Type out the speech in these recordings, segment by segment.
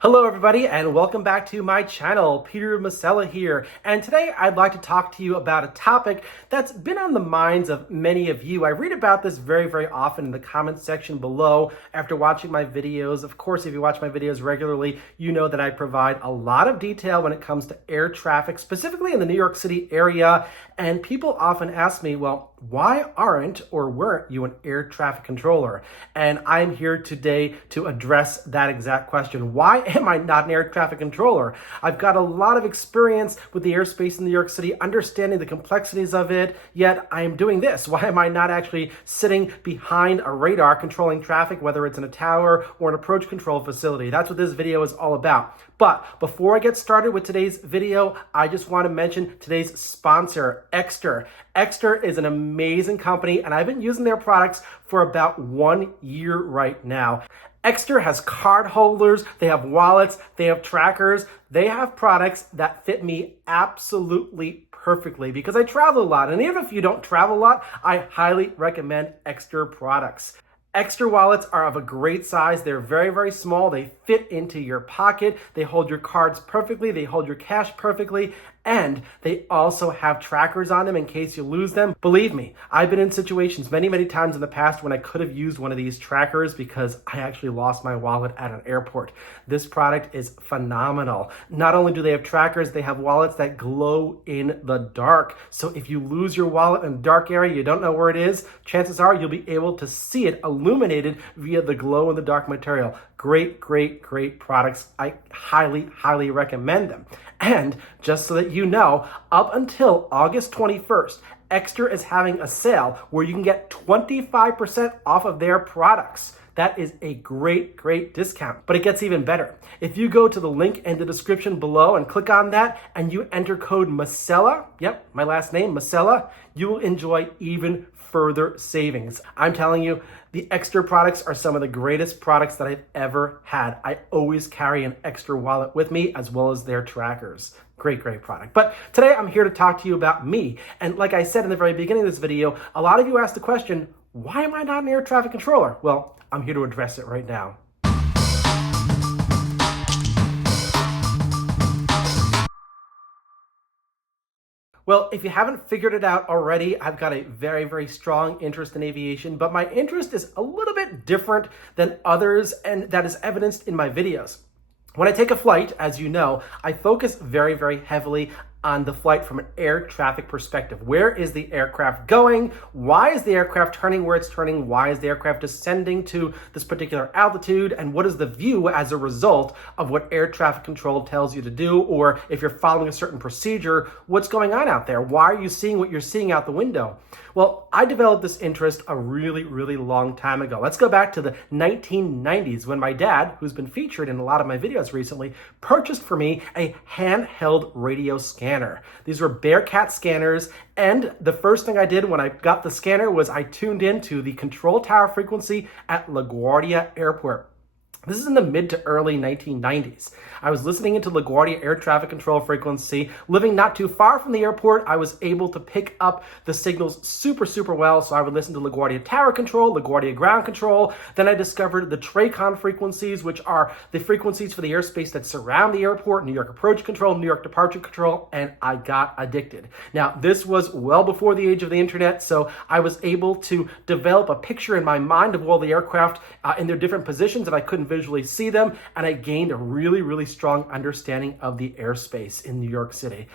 Hello everybody and welcome back to my channel. Peter Masella here, and today I'd like to talk to you about a topic that's been on the minds of many of you. I read about this very often in the comments section below after watching my videos. Of course, if you watch my videos regularly, you know that I provide a lot of detail when it comes to air traffic, specifically in the New York City area, and people often ask me, well, why aren't or weren't you an air traffic controller? And I'm here today to address that exact question. Why am I not an air traffic controller? I've got a lot of experience with the airspace in New York City, understanding the complexities of it, yet I am doing this. Why am I not actually sitting behind a radar controlling traffic, whether it's in a tower or an approach control facility? That's what this video is all about. But before I get started with today's video, I just want to mention today's sponsor, Exter. Exter is an amazing company, and I've been using their products for about 1 year right now. Exter has card holders, they have wallets, they have trackers, they have products that fit me absolutely perfectly because I travel a lot. And even if you don't travel a lot, I highly recommend Exter products. Exter wallets are of a great size. They're very small. They fit into your pocket. They hold your cards perfectly. They hold your cash perfectly. And they also have trackers on them in case you lose them. Believe me, I've been in situations many times in the past when I could have used one of these trackers because I actually lost my wallet at an airport. This product is phenomenal. Not only do they have trackers, they have wallets that glow in the dark. So if you lose your wallet in a dark area, you don't know where it is, chances are you'll be able to see it illuminated via the glow in the dark material. Great products. I highly recommend them. And just so that you know, up until August 21st, Exter is having a sale where you can get 25% off of their products. That is a great discount, but it gets even better. If you go to the link in the description below and click on that and you enter code Masella, yep, my last name, Masella, you will enjoy even further savings. I'm telling you, the Exter products are some of the greatest products that I've ever had. I always carry an Exter wallet with me as well as their trackers. Great product. But today I'm here to talk to you about me. And like I said in the very beginning of this video, a lot of you asked the question, why am I not an air traffic controller? Well, I'm here to address it right now. Well, if you haven't figured it out already, I've got a very strong interest in aviation, but my interest is a little bit different than others, and that is evidenced in my videos. When I take a flight, as you know, I focus very heavily on the flight from an air traffic perspective. Where is the aircraft going? Why is the aircraft turning where it's turning? Why is the aircraft descending to this particular altitude? And what is the view as a result of what air traffic control tells you to do? Or if you're following a certain procedure, what's going on out there? Why are you seeing what you're seeing out the window? Well, I developed this interest a really long time ago. Let's go back to the 1990s when my dad, who's been featured in a lot of my videos recently, purchased for me a handheld radio scanner. These were Bearcat scanners, and the first thing I did when I got the scanner was I tuned into the control tower frequency at LaGuardia Airport. This is in the mid to early 1990s. I was listening into LaGuardia air traffic control frequency. Living not too far from the airport, I was able to pick up the signals super well. So I would listen to LaGuardia tower control, LaGuardia ground control. Then I discovered the TRACON frequencies, which are the frequencies for the airspace that surround the airport, New York approach control, New York departure control, and I got addicted. Now, this was well before the age of the internet, so I was able to develop a picture in my mind of all the aircraft in their different positions, and I couldn't visually see them, and I gained a really strong understanding of the airspace in New York City.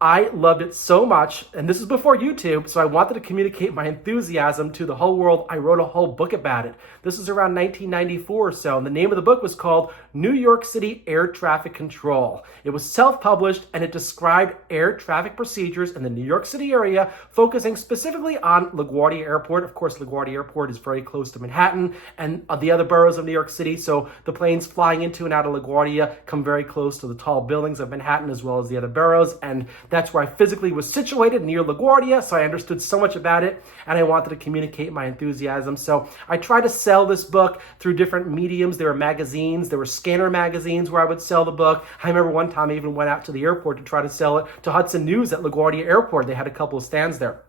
I loved it so much, and this is before YouTube, so I wanted to communicate my enthusiasm to the whole world. I wrote a whole book about it. This was around 1994 or so, and the name of the book was called New York City Air Traffic Control. It was self-published, and it described air traffic procedures in the New York City area, focusing specifically on LaGuardia Airport. Of course, LaGuardia Airport is very close to Manhattan and the other boroughs of New York City, so the planes flying into and out of LaGuardia come very close to the tall buildings of Manhattan as well as the other boroughs, and that's where I physically was situated, near LaGuardia, so I understood so much about it, and I wanted to communicate my enthusiasm. So I tried to sell this book through different mediums. There were magazines, there were scanner magazines where I would sell the book. I remember one time I even went out to the airport to try to sell it to Hudson News at LaGuardia Airport. They had a couple of stands there.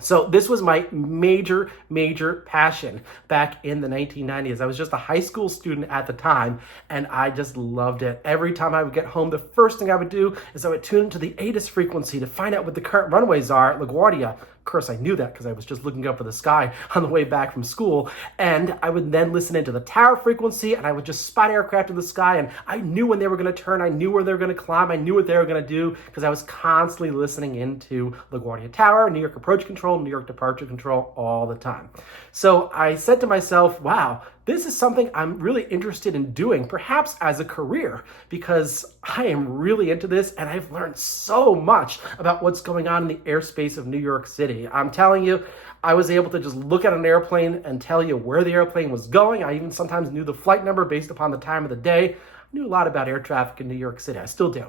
So this was my major, major passion back in the 1990s. I was just a high school student at the time, and I just loved it. Every time I would get home, the first thing I would do is I would tune into the ATIS frequency to find out what the current runways are at LaGuardia. Of course, I knew that because I was just looking up at the sky on the way back from school. And I would then listen into the tower frequency, and I would just spot aircraft in the sky, and I knew when they were going to turn. I knew where they were going to climb. I knew what they were going to do because I was constantly listening into LaGuardia Tower, New York Approach Control, New York Departure Control all the time. So I said to myself, wow, this is something I'm really interested in doing, perhaps as a career, because I am really into this and I've learned so much about what's going on in the airspace of New York City. I'm telling you, I was able to just look at an airplane and tell you where the airplane was going. I even sometimes knew the flight number based upon the time of the day. I knew a lot about air traffic in New York City. I still do.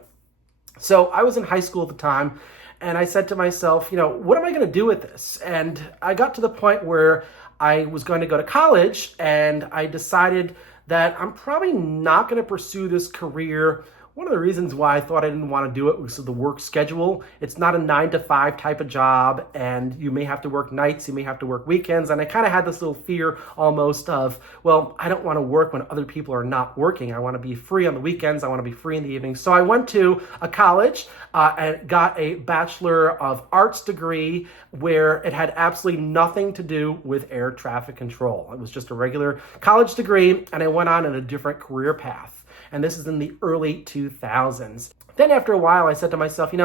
So I was in high school at the time, and I said to myself, what am I going to do with this? And I got to the point where I was going to go to college, and I decided that I'm probably not going to pursue this career. One of the reasons why I thought I didn't want to do it was the work schedule. It's not a 9 to 5 type of job, and you may have to work nights, you may have to work weekends, and I kind of had this little fear almost of, well, I don't want to work when other people are not working. I want to be free on the weekends, I want to be free in the evenings. So I went to a college and got a Bachelor of Arts degree where it had absolutely nothing to do with air traffic control. It was just a regular college degree, and I went on in a different career path. And this is in the early 2000s. Then after a while, I said to myself,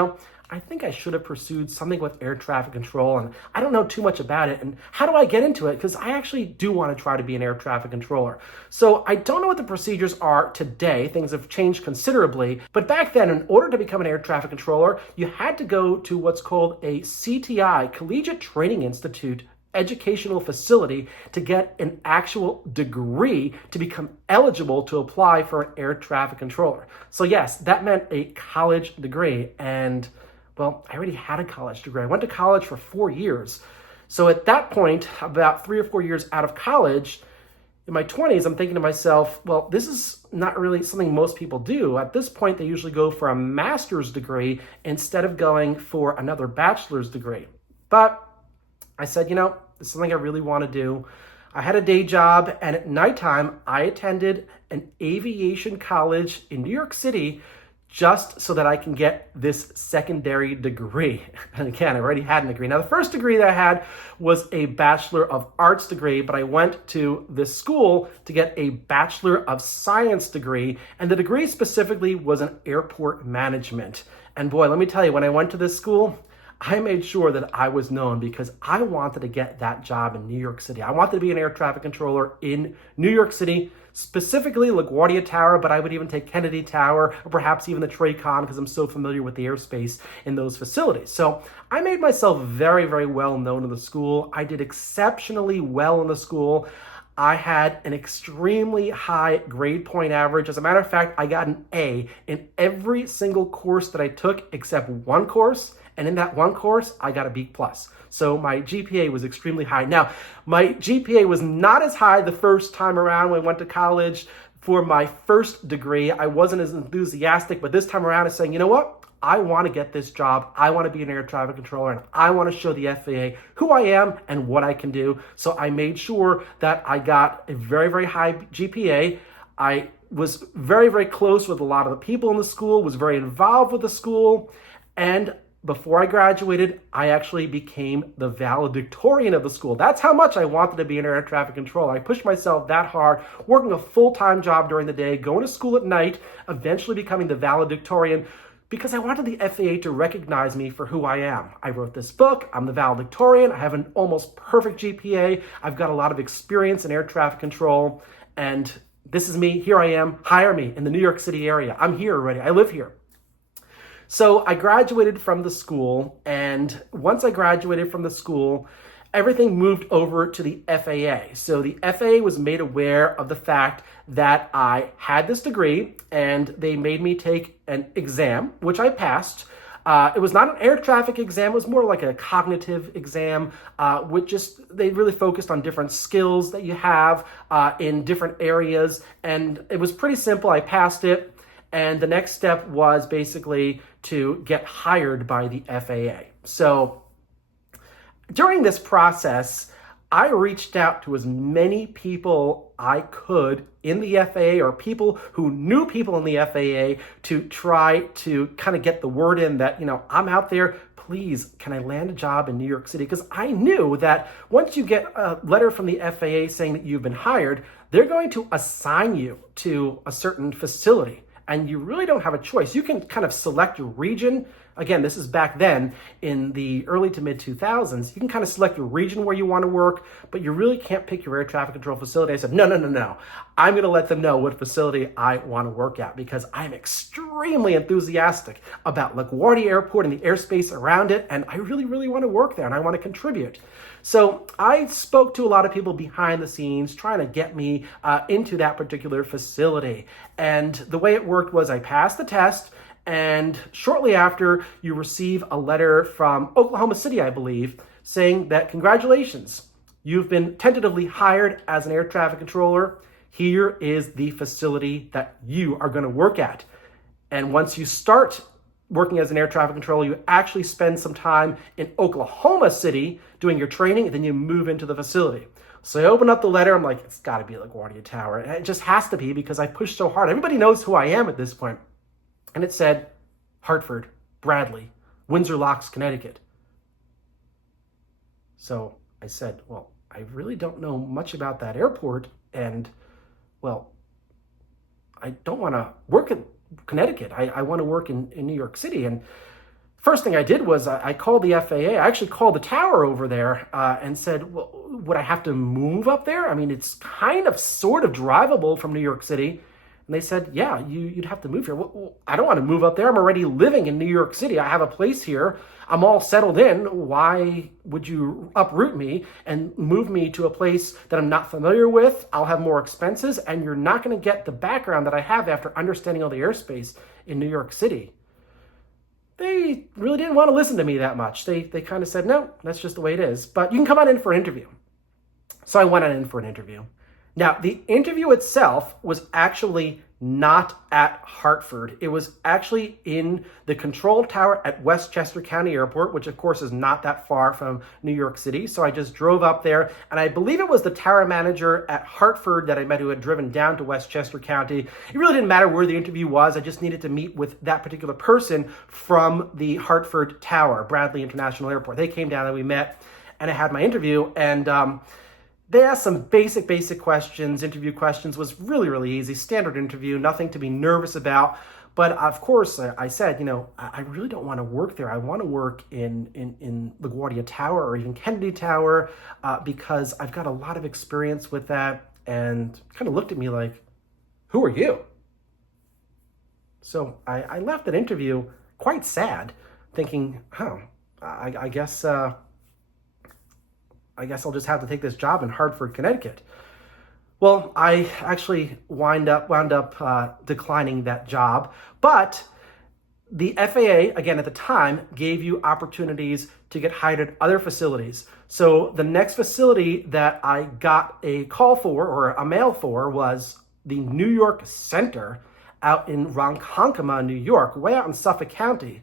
I think I should have pursued something with air traffic control, and I don't know too much about it. And how do I get into it? Because I actually do want to try to be an air traffic controller. So I don't know what the procedures are today. Things have changed considerably. But back then, in order to become an air traffic controller, you had to go to what's called a CTI, Collegiate Training Institute educational facility, to get an actual degree to become eligible to apply for an air traffic controller. So yes, that meant a college degree. And well, I already had a college degree. I went to college for 4 years. So at that point, about 3 or 4 years out of college, in my 20s, I'm thinking to myself, well, this is not really something most people do. At this point, they usually go for a master's degree instead of going for another bachelor's degree. But I said, this is something I really want to do. I had a day job, and at nighttime, I attended an aviation college in New York City just so that I can get this secondary degree. And again, I already had a degree. Now, the first degree that I had was a Bachelor of Arts degree, but I went to this school to get a Bachelor of Science degree, and the degree specifically was in airport management. And boy, let me tell you, when I went to this school, I made sure that I was known because I wanted to get that job in New York City. I wanted to be an air traffic controller in New York City, specifically LaGuardia Tower, but I would even take Kennedy Tower or perhaps even the TRACON because I'm so familiar with the airspace in those facilities. So I made myself very, very well known in the school. I did exceptionally well in the school. I had an extremely high grade point average. As a matter of fact, I got an A in every single course that I took except one course. And in that one course, I got a B+. So my GPA was extremely high. Now, my GPA was not as high the first time around when I went to college. For my first degree, I wasn't as enthusiastic, but this time around, I'm saying, you know what? I want to get this job. I want to be an air traffic controller, and I want to show the FAA who I am and what I can do. So I made sure that I got a very, very high GPA. I was very, very close with a lot of the people in the school, was very involved with the school, and before I graduated, I actually became the valedictorian of the school. That's how much I wanted to be an air traffic controller. I pushed myself that hard, working a full-time job during the day, going to school at night, eventually becoming the valedictorian because I wanted the FAA to recognize me for who I am. I wrote this book, I'm the valedictorian, I have an almost perfect GPA, I've got a lot of experience in air traffic control, and this is me, here I am, hire me in the New York City area. I'm here already, I live here. So I graduated from the school, and once I graduated from the school, everything moved over to the FAA. So the FAA was made aware of the fact that I had this degree, and they made me take an exam, which I passed. It was not an air traffic exam, it was more like a cognitive exam, they really focused on different skills that you have in different areas, and it was pretty simple. I passed it. And the next step was basically to get hired by the FAA. So During this process, I reached out to as many people I could in the FAA or people who knew people in the FAA to try to kind of get the word in that, I'm out there. Please, can I land a job in New York City? Because I knew that once you get a letter from the FAA saying that you've been hired, they're going to assign you to a certain facility. And you really don't have a choice. You can kind of select your region. Again, this is back then in the early to mid 2000s. You can kind of select your region where you want to work, but you really can't pick your air traffic control facility. I said, no. I'm going to let them know what facility I want to work at because I'm extremely enthusiastic about LaGuardia Airport and the airspace around it. And I really, really want to work there and I want to contribute. So I spoke to a lot of people behind the scenes trying to get me into that particular facility. And the way it worked was I passed the test, and shortly after you receive a letter from Oklahoma City, I believe, saying that congratulations, you've been tentatively hired as an air traffic controller. Here is the facility that you are going to work at. And once you start working as an air traffic controller, you actually spend some time in Oklahoma City doing your training, and then you move into the facility. So I open up the letter. I'm like, it's got to be LaGuardia Tower. And it just has to be because I pushed so hard. Everybody knows who I am at this point. And it said, Hartford, Bradley, Windsor Locks, Connecticut. So I said, well, I really don't know much about that airport. And, well, I don't want to work in Connecticut. I want to work in New York City. And first thing I did was I called the FAA. I actually called the tower over there and said, well, would I have to move up there? I mean, it's kind of sort of drivable from New York City. And they said, yeah, you'd have to move here. Well, I don't want to move up there. I'm already living in New York City. I have a place here. I'm all settled in. Why would you uproot me and move me to a place that I'm not familiar with? I'll have more expenses, and you're not going to get the background that I have after understanding all the airspace in New York City. They really didn't want to listen to me that much. They kind of said, no, that's just the way it is. But you can come on in for an interview. So I went on in for an interview. Now, the interview itself was actually not at Hartford. It was actually in the control tower at Westchester County Airport, which of course is not that far from New York City. So I just drove up there, and I believe it was the tower manager at Hartford that I met who had driven down to Westchester County. It really didn't matter where the interview was. I just needed to meet with that particular person from the Hartford Tower, Bradley International Airport. They came down and we met, and I had my interview, and they asked some basic questions. Interview questions was really, really easy. Standard interview, nothing to be nervous about. But of course, I said, I really don't want to work there. I want to work in LaGuardia Tower or even Kennedy Tower because I've got a lot of experience with that. And kind of looked at me like, who are you? So I left that interview quite sad, thinking, I guess I'll just have to take this job in Hartford, Connecticut. Well, I actually wound up declining that job, but the FAA, again, at the time, gave you opportunities to get hired at other facilities. So the next facility that I got a call for or a mail for was the New York Center out in Ronkonkoma, New York, way out in Suffolk County.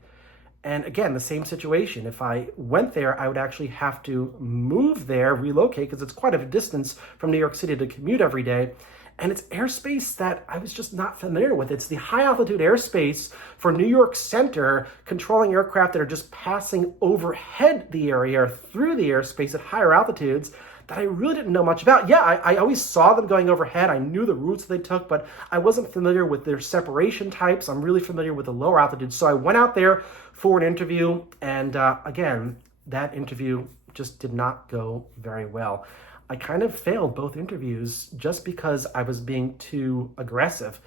And again, the same situation. If I went there, I would actually have to move there, relocate, because it's quite a distance from New York City to commute every day. And it's airspace that I was just not familiar with. It's the high altitude airspace for New York Center, controlling aircraft that are just passing overhead the area or through the airspace at higher altitudes that I really didn't know much about. Yeah, I always saw them going overhead. I knew the routes they took, but I wasn't familiar with their separation types. I'm really familiar with the lower altitude. So I went out there for an interview, and again, that interview just did not go very well. I kind of failed both interviews just because I was being too aggressive.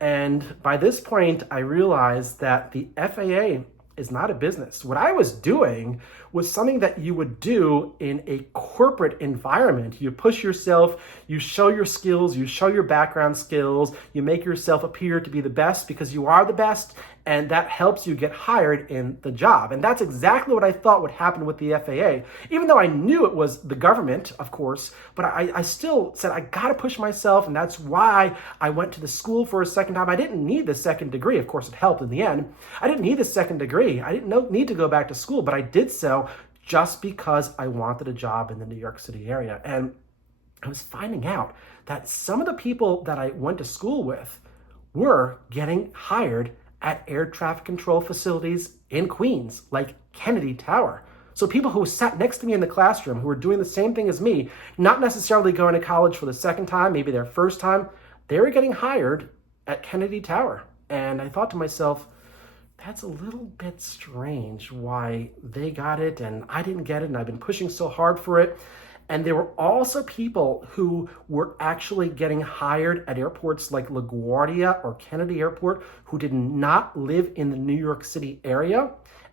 And by this point, I realized that the FAA is not a business. What I was doing was something that you would do in a corporate environment. You push yourself, you show your skills, you show your background skills, you make yourself appear to be the best because you are the best, and that helps you get hired in the job. And that's exactly what I thought would happen with the FAA. Even though I knew it was the government, of course, but I still said, I gotta push myself, and that's why I went to the school for a second time. I didn't need the second degree. Of course, it helped in the end. I didn't need the second degree. I didn't need to go back to school, but I did so just because I wanted a job in the New York City area. And I was finding out that some of the people that I went to school with were getting hired at air traffic control facilities in Queens, like Kennedy Tower. So people who sat next to me in the classroom, who were doing the same thing as me, not necessarily going to college for the second time, maybe their first time, they were getting hired at Kennedy Tower. And I thought to myself, that's a little bit strange why they got it and I didn't get it, and I've been pushing so hard for it. And there were also people who were actually getting hired at airports like LaGuardia or Kennedy Airport who did not live in the New York City area.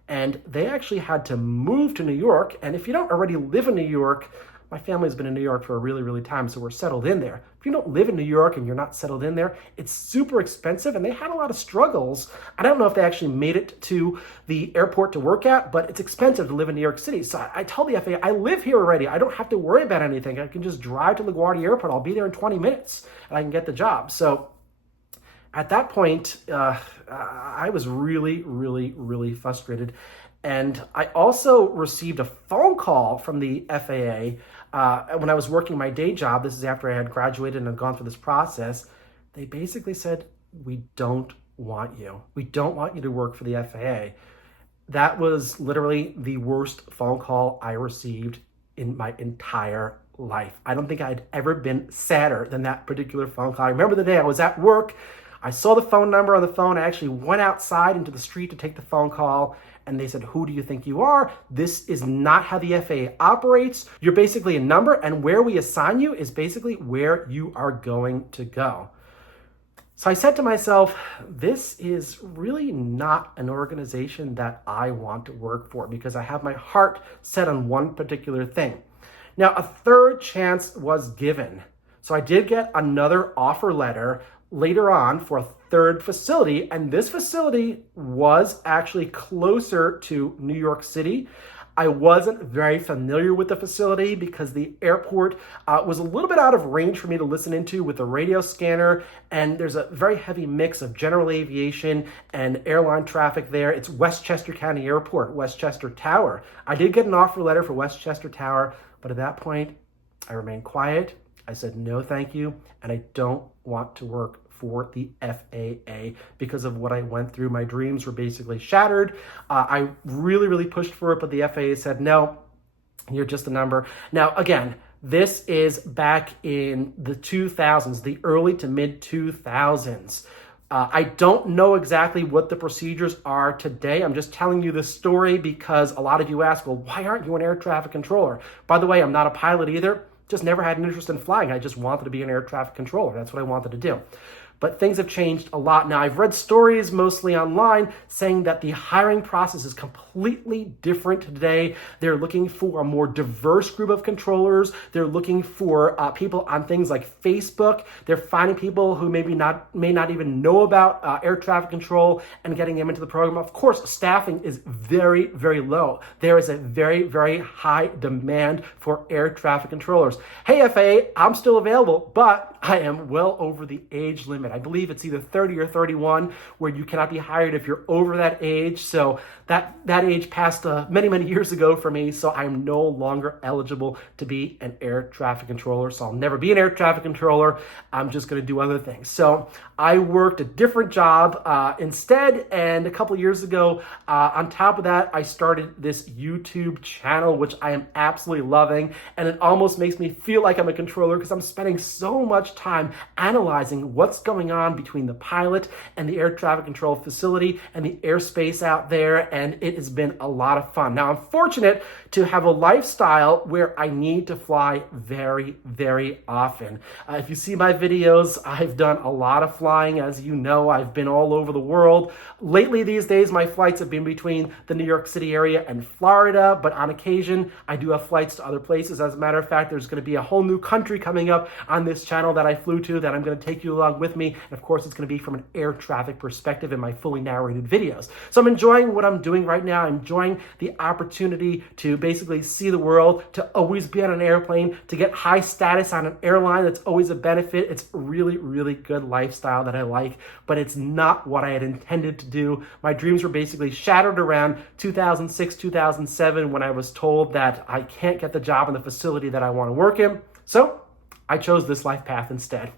And they actually had to move to New York. And if you don't already live in New York, my family's been in New York for a really, really time, so we're settled in there. If you don't live in New York and you're not settled in there, it's super expensive, and they had a lot of struggles. I don't know if they actually made it to the airport to work at, but it's expensive to live in New York City. So I told the FAA, I live here already. I don't have to worry about anything. I can just drive to LaGuardia Airport. I'll be there in 20 minutes, and I can get the job. So at that point, I was really, really, really frustrated. And I also received a phone call from the FAA when I was working my day job. This is after I had graduated and had gone through this process. They basically said, we don't want you. We don't want you to work for the FAA. That was literally the worst phone call I received in my entire life. I don't think I'd ever been sadder than that particular phone call. I remember the day I was at work. I saw the phone number on the phone. I actually went outside into the street to take the phone call, and they said, who do you think you are? This is not how the FAA operates. You're basically a number, and where we assign you is basically where you are going to go. So I said to myself, this is really not an organization that I want to work for, because I have my heart set on one particular thing. Now, a third chance was given. So I did get another offer letter later on for a third facility, and this facility was actually closer to New York City. I wasn't very familiar with the facility because the airport was a little bit out of range for me to listen into with the radio scanner, and there's a very heavy mix of general aviation and airline traffic there. It's Westchester County Airport, Westchester Tower. I did get an offer letter for Westchester Tower, but at that point, I remained quiet. I said, no, thank you, and I don't want to work for the FAA because of what I went through. My dreams were basically shattered. I really, really pushed for it, but the FAA said, no, you're just a number. Now, again, this is back in the 2000s, the early to mid 2000s. I don't know exactly what the procedures are today. I'm just telling you this story because a lot of you ask, well, why aren't you an air traffic controller? By the way, I'm not a pilot either. Just never had an interest in flying. I just wanted to be an air traffic controller. That's what I wanted to do. But things have changed a lot. Now, I've read stories mostly online saying that the hiring process is completely different today. They're looking for a more diverse group of controllers. They're looking for people on things like Facebook. They're finding people who may not even know about air traffic control and getting them into the program. Of course, staffing is very, very low. There is a very, very high demand for air traffic controllers. Hey, FAA, I'm still available, but I am well over the age limit. I believe it's either 30 or 31 where you cannot be hired if you're over that age. So that age passed many, many years ago for me. So I'm no longer eligible to be an air traffic controller. So I'll never be an air traffic controller. I'm just going to do other things. So I worked a different job instead. And a couple years ago, on top of that, I started this YouTube channel, which I am absolutely loving. And it almost makes me feel like I'm a controller because I'm spending so much time analyzing what's going on between the pilot and the air traffic control facility and the airspace out there, and it has been a lot of fun. Now, I'm fortunate to have a lifestyle where I need to fly very, very often. If you see my videos, I've done a lot of flying. As you know, I've been all over the world. Lately, these days, my flights have been between the New York City area and Florida, but on occasion, I do have flights to other places. As a matter of fact, there's going to be a whole new country coming up on this channel that that I flew to that I'm going to take you along with me. And of course, it's going to be from an air traffic perspective in my fully narrated videos. So I'm enjoying what I'm doing right now. I'm enjoying the opportunity to basically see the world, to always be on an airplane, to get high status on an airline. That's always a benefit. It's a really, really good lifestyle that I like, but it's not what I had intended to do. My dreams were basically shattered around 2006, 2007 when I was told that I can't get the job in the facility that I want to work in. So I chose this life path instead.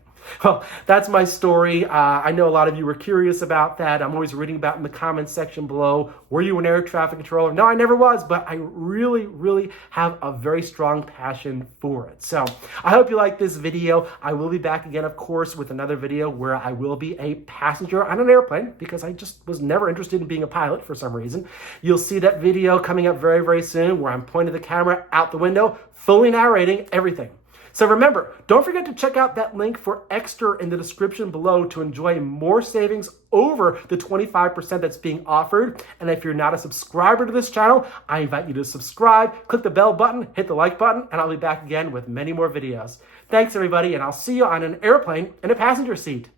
Well, that's my story. I know a lot of you were curious about that. I'm always reading about in the comments section below. Were you an air traffic controller? No, I never was, but I really, really have a very strong passion for it. So I hope you like this video. I will be back again, of course, with another video where I will be a passenger on an airplane because I just was never interested in being a pilot for some reason. You'll see that video coming up very, very soon where I'm pointing the camera out the window, fully narrating everything. So remember, don't forget to check out that link for Extra in the description below to enjoy more savings over the 25% that's being offered. And if you're not a subscriber to this channel, I invite you to subscribe, click the bell button, hit the like button, and I'll be back again with many more videos. Thanks everybody, and I'll see you on an airplane in a passenger seat.